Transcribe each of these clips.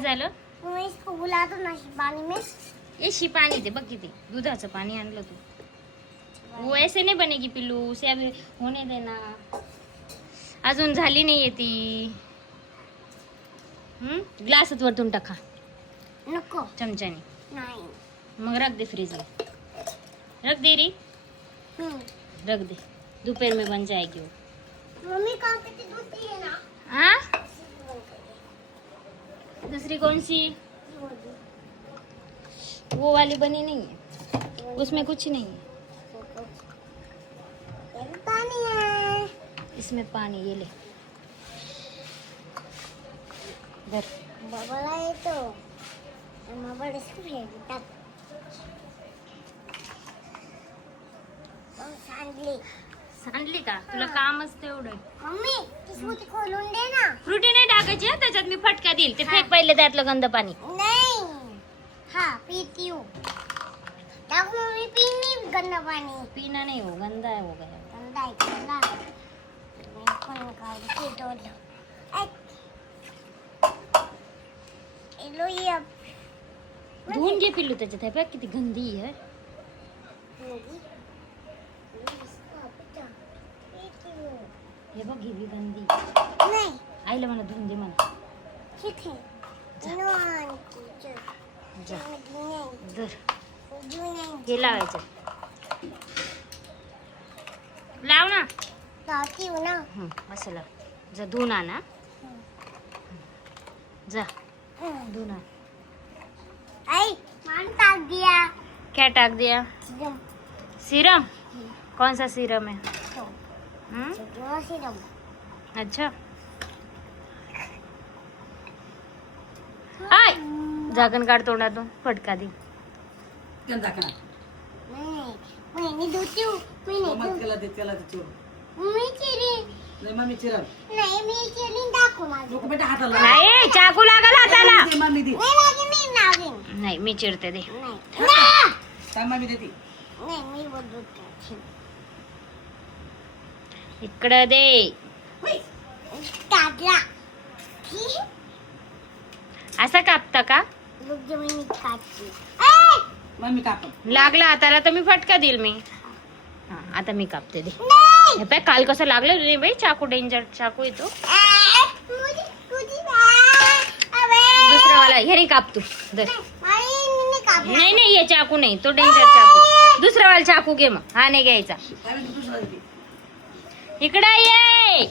झालं? मैं इसको बुला दो ना पानी में। ये शी पाणी दे बघ किती दुधाचं पाणी आणलं तू. वो ऐसे नहीं बनेगी पिल्लू, उसे अभी होने देना. अजून झाली नाहीये ती. ग्लासच वरतून टाका नको चमच्याने. नहीं। मग रख दे फ्रीज में. रख दे री, रख दे. दोपहर में बन जाएगी वो. मम्मी कहाँ पे थी? दूसरी है ना? हाँ दूसरी कौन सी? वो वाली बनी नहीं है, उसमें कुछ नहीं है. पानी है। इसमें पानी ये ले इधर. बबला है तो बबल इसको फेंक तक सांडली। सांडली का? तुला कामच तेवढं. मम्मी इसको ती खोलून दे ना। फ्रुटी नाही टाकायची हं, त्याच्यात मी फटका देईल. ते फेक पहिले त्यातलं गंद पाणी. नहीं हाँ पीती हूँ। देखो मम्मी पीनी गंदा पानी। पीना नहीं हो, गंदा है हो गया. गंदा है गंदा। मैं इसको निकाल के दो लो। लो ये अब धुवून घे पिल्लू त्याच्यात. हे बघ किती गंदी आहे. हे बघ ही गंदी. नहीं आईला म्हणा धुवून दे म्हणा. ठीक है जा. धर. हे लावायचं. लाव ना. लाती हूँ ना। असं लाव. जा धुवून आण हा. जा धुवून आण. आई मान टाक दिया। क्या टाक दिया? Serum serum. कौन सा सीरम है? तो सिरम। अच्छा. आय झाकण काढ तोंडातून. फटका दे. नहीं मैं नहीं दूती हूँ। मैं नहीं मम्मी चिरी नहीं मैं चिरी दाखव माझं। नाही चाकू लागल हाताला. नहीं लागे नहीं लागे नाही मी चिरते दे. नहीं मैं वो दूध खाती हूँ। इकडं दे. काटला असं कापता का? लोक जमिनीत काटते। मम्मी काप. लागला हाताला तर मी फटका देईल मी. हा आता मी कापते दे. नहीं हे पाय काल कसं लागलं रे बाई. चाकू डेंजर चाकू येतो. मुझे दुसरा वाला हे रे काप तू. धर. नहीं काटला। नाही नाही हे चाकू नाही, तो डेंजर चाकू. दुसरा वाला चाकू घे मग. हा नाही घ्यायचा. इकडे ये.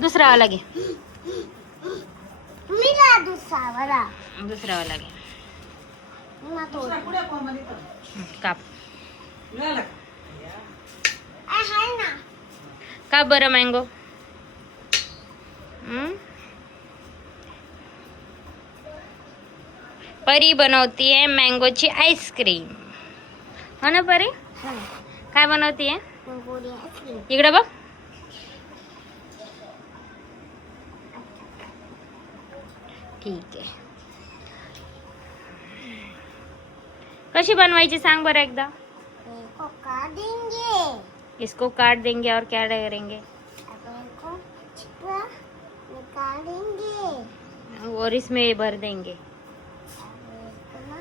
दुसरा वाला घे. मिला दूसरा वाला। दुसरा वाला घे. ना तो काप. है ना। का बरं मँगो? परी बनवती है मँगोची आईस्क्रीम. हो ना परी? काय बनवती आहे? इकडे बघ. ठीक आहे. कशी बनवायची सांग बरं एकदा. इसको काट देंगे। इसको काट देंगे और क्या करेंगे? इसको छिपा निकाल देंगे और इसमें भर देंगे. इसको ना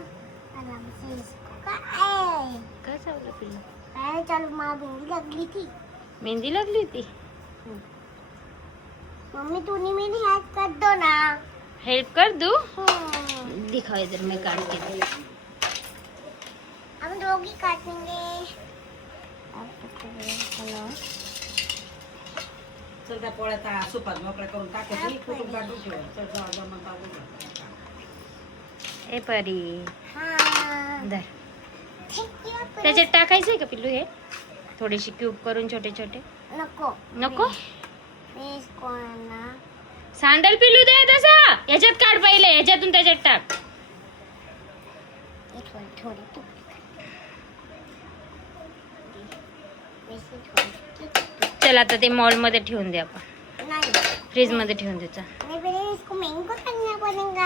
आराम से इसको काट। काय चावलं पिल्लू? पहले चलो माँ बिंदी लगली थी। मेहंदी लागली होती. मम्मी तूने मेरी हेल्प कर दो ना। हेल्प कर दू. दिखाओ इधर मैं काट के दे. हम दोगी काटेंगे। चल त्या पोळ्या सुपात मोकळ्या करून टाकायची. कुठून काढून ठेव. चल जाऊ जाऊ म्हणता बघू. ए परी हाँ धर. त्याच्यात टाकायचंय का पिल्लू हे? थोडेसे क्यूब करून छोटे छोटे. नको नको. मैं इसको ना सँडल पिल्लू दे तसा. याच्यात काढ पहिले. याच्यातून त्याच्यात टाक. ये थोड़ी थोड़ी चल आता ते मॉल मध्ये ठेवून दे आपण. नहीं फ्रीज मध्ये ठेवून दे. चल. नहीं पहले इसको मैंगो करना पड़ेगा।